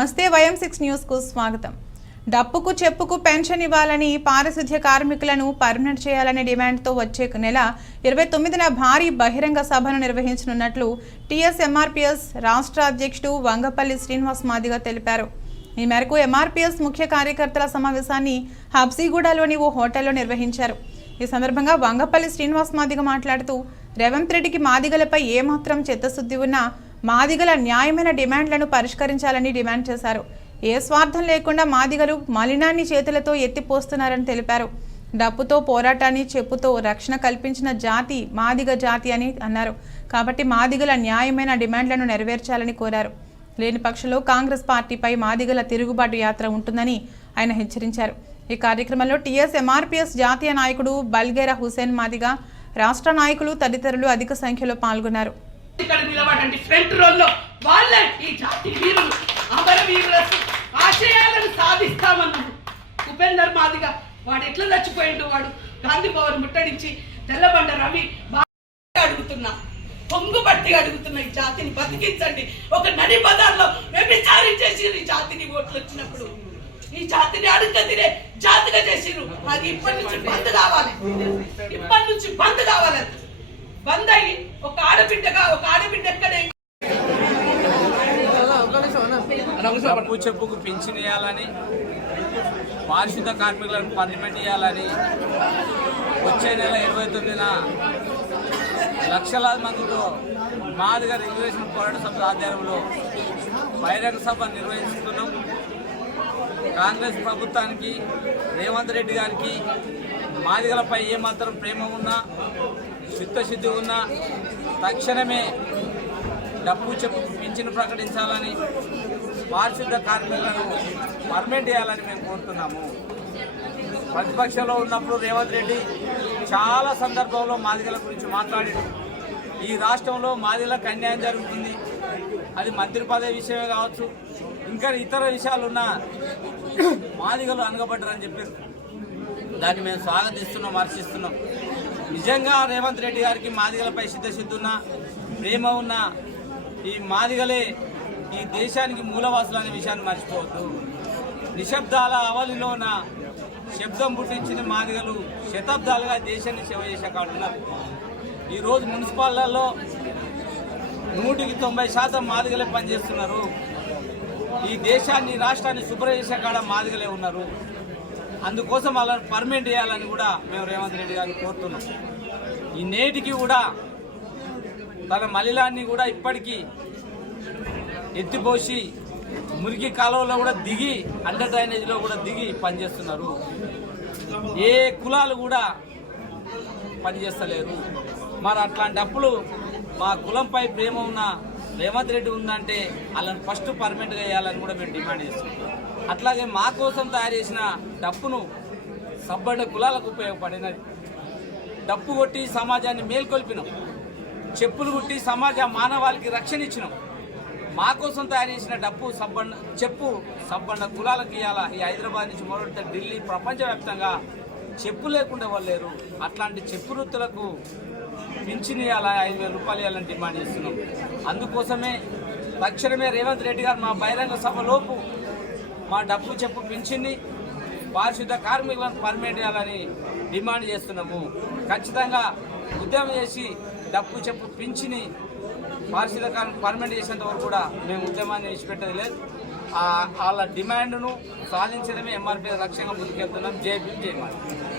నమస్తే YM6 news కు స్వాగతం. డప్పుకు చెప్పుకు పెన్షన్ ఇవ్వాలని పారిశుధ్య కార్మికులను పర్మనెంట్ చేయాలనే డిమాండ్తో వచ్చే నెల 29న భారీ బహిరంగ సభను నిర్వహించనున్నట్లు TSMRPS రాష్ట్ర అధ్యక్షుడు వంగపల్లి శ్రీనివాస్ మాదిగ తెలిపారు. ఈ మేరకు MRPS ముఖ్య కార్యకర్తల సమావేశాన్ని హబ్సిగూడలోని ఓ హోటల్లో నిర్వహించారు. ఈ సందర్భంగా వంగపల్లి శ్రీనివాస్ మాదిగ మాట్లాడుతూ రేవంత్ రెడ్డికి మాదిగలపై ఏమాత్రం చిత్తశుద్ధి ఉన్నా మాదిగల న్యాయమైన డిమాండ్లను పరిష్కరించాలని డిమాండ్ చేశారు. ఏ స్వార్థం లేకుండా మాదిగలు మలినాన్ని చేతులతో ఎత్తిపోస్తున్నారని తెలిపారు. డప్పుతో పోరాటాన్ని చెప్పుతో రక్షణ కల్పించిన జాతి మాదిగ జాతి అని అన్నారు. కాబట్టి మాదిగల న్యాయమైన డిమాండ్లను నెరవేర్చాలని కోరారు. లేని పక్షంలో కాంగ్రెస్ పార్టీపై మాదిగల తిరుగుబాటు యాత్ర ఉంటుందని ఆయన హెచ్చరించారు. ఈ కార్యక్రమంలో TSMRPS జాతీయ నాయకుడు బల్గేరా హుసేన్ మాదిగ, రాష్ట్ర నాయకులు తదితరులు అధిక సంఖ్యలో పాల్గొన్నారు. ఇక్కడ నిలబడండి, ఫ్రంట్ రోల్లో వాళ్ళే ఈ జాతి వీరులు, అమరవీరులకు ఆశయాలను సాధిస్తామన్నాడు ఉపేందర్ మాదిగ. వాడు ఎట్లా చచ్చిపోయిండు? వాడు గాంధీ భవన్ ముట్టడించి తెల్లబండ రవి అడుగుతున్నా, పొంగుబట్టి అడుగుతున్నా, ఈ జాతిని బతికించండి. ఒక నడి బజార్లో వ్యభిచారించేసి ఈ జాతిని ఓట్లు వచ్చినప్పుడు ఈ జాతిని అడుగు తినే జాతిగా చేసిరు. అది ఇప్పటి నుంచి బంద్ కావాలి, ఇప్పటి నుంచి బంద్ కావాలి. బంద్ అయ్యి ఒక ఆడబిడ్డ ఎక్కడే డప్పు చెప్పుకు పెన్షన్ ఇవ్వాలని, పారిశుద్ధ కార్మికులను పర్మనెంట్ చేయాలని వచ్చే నెల 29న లక్షలాది మందితో మాదిగ రిజర్వేషన్ పోరాట సభ ఆధ్వర్యంలో బహిరంగ సభ నిర్వహిస్తున్నాం. కాంగ్రెస్ ప్రభుత్వానికి, రేవంత్ రెడ్డి గారికి మాదిగలపై ఏమాత్రం ప్రేమ ఉన్నా, చిత్తశుద్ధి ఉన్నా తక్షణమే డప్పు చెప్పుకు పింఛను ప్రకటించాలని, పారిశుద్ధ కార్మికులను పర్మనెంట్ చేయాలని మేము కోరుతున్నాము. ప్రతిపక్షంలో ఉన్నప్పుడు రేవంత్ రెడ్డి చాలా సందర్భంలో మాదిగల గురించి మాట్లాడాడు. ఈ రాష్ట్రంలో మాదిగలకు అన్యాయం జరుగుతుంది, అది మంత్రి పదవి విషయమే కావచ్చు, ఇంకా ఇతర విషయాలున్నా మాదిగలు అనగబడ్డారని చెప్పారు. దాన్ని మేము స్వాగతిస్తున్నాం, హర్షిస్తున్నాం. నిజంగా రేవంత్ రెడ్డి గారికి మాదిగలపై సిద్ధశుద్ధి ఉన్నా, ప్రేమ ఉన్న ఈ మాదిగలే ఈ దేశానికి మూలవాసులు అనే విషయాన్ని మర్చిపోవద్దు. నిశ్శబ్దాల అవలిలోన శబ్దం పుట్టించిన మాదిగలు శతాబ్దాలుగా దేశాన్ని సేవ చేసే కాడున్నారు. ఈరోజు మున్సిపాలిటీల్లో 190% మాదిగలే పనిచేస్తున్నారు. ఈ దేశాన్ని, రాష్ట్రాన్ని శుభ్రం చేసే కాడ మాదిగలే ఉన్నారు. అందుకోసం వాళ్ళని పర్మనెంట్ చేయాలని కూడా మేము రేవంత్ రెడ్డి గారిని కోరుతున్నాం. ఈ నేటికి కూడా తన మలిలాన్ని కూడా ఇప్పటికీ ఎత్తిపోసి మురికి కాలువలో కూడా దిగి, అండర్ డ్రైనేజ్లో కూడా దిగి పనిచేస్తున్నారు. ఏ కులాలు కూడా పనిచేస్తలేరు. మరి అట్లాంటప్పుడు మా కులంపై ప్రేమ ఉన్న రేవంత్ రెడ్డి ఉందంటే వాళ్ళని ఫస్ట్ పర్మనెంట్గా వేయాలని కూడా మేము డిమాండ్ చేస్తున్నాం. అట్లాగే మా కోసం తయారు చేసిన డప్పును సబ్బడ్డ కులాలకు ఉపయోగపడినది. డప్పు కొట్టి సమాజాన్ని మేల్కొల్పినాం, చెప్పులు కొట్టి సమాజ మానవాళికి రక్షణ ఇచ్చినాం. మా కోసం తయారు చేసిన డప్పు సబ్బండ కులాలకు ఇవ్వాలా. ఈ హైదరాబాద్ నుంచి మొదట ఢిల్లీ, ప్రపంచవ్యాప్తంగా చెప్పు లేకుండా వాళ్ళేరు. అట్లాంటి చెప్పు వృత్తులకు పింఛన్ ఇవ్వాలా, 5,000 రూపాయలు ఇవ్వాలని డిమాండ్ చేస్తున్నాం. అందుకోసమే తక్షణమే రేవంత్ రెడ్డి గారు మా బహిరంగ సభలోపు మా డప్పు చెప్పు పింఛన్ని, పారిశుద్ధ కార్మికులను పర్మనెంట్ చేయాలని డిమాండ్ చేస్తున్నాము. ఖచ్చితంగా ఉద్యమం చేసి డప్పు చెప్పు పింఛని, పారిశుద్ధ కార్మికులు పర్మనెంట్ చేసేంత వరకు కూడా మేము ఉద్యమాన్ని విడిచిపెట్టేది లేదు. వాళ్ళ డిమాండ్ను సాధించడమే MRPS లక్ష్యంగా ముందుకెళ్తున్నాం. జై భీమ్, జై మాదిగ.